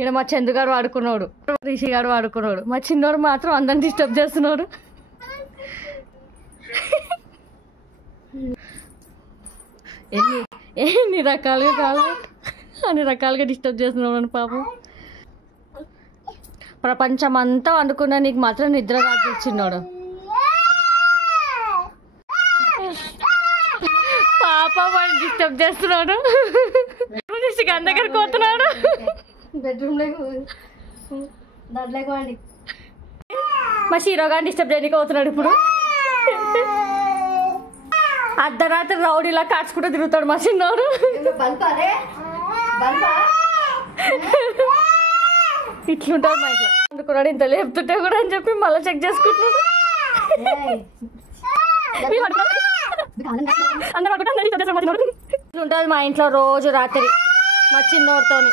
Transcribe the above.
ఈడ మా చందుగాడు వాడుకున్నాడు, రిషి గారు వాడుకున్నాడు, మా చిన్నోడు మాత్రం అందరిని డిస్టర్బ్ చేస్తున్నాడు. ఎన్ని రకాలుగా కాదు అన్ని రకాలుగా డిస్టర్బ్ చేస్తున్నాడు పాపం. ప్రపంచం అంతా వండుకున్నా నీకు మాత్రం నిద్ర రాజు వచ్చిన్నాడు. పాప వాడు డిస్టర్బ్ చేస్తున్నాడు. గన్ దగ్గరికి పోతున్నాడు. బెడ్రూమ్ దాంట్లోకి మా హీరోగా డిస్టర్బ్ చేయడానికి పోతున్నాడు. ఇప్పుడు అర్ధరాత్రి రౌడీలా కాచుకుంటూ తిరుగుతాడు మా చిన్నోడు. ఇట్లుంటాడు మా ఇంట్లో. అందుకున్నాడు ఇంత లేపుతుంటే కూడా అని చెప్పి మళ్ళీ చెక్ చేసుకుంటున్నాడు. ఇట్లుంటుంది మా ఇంట్లో రోజు రాత్రి మా చిన్నోడితోని.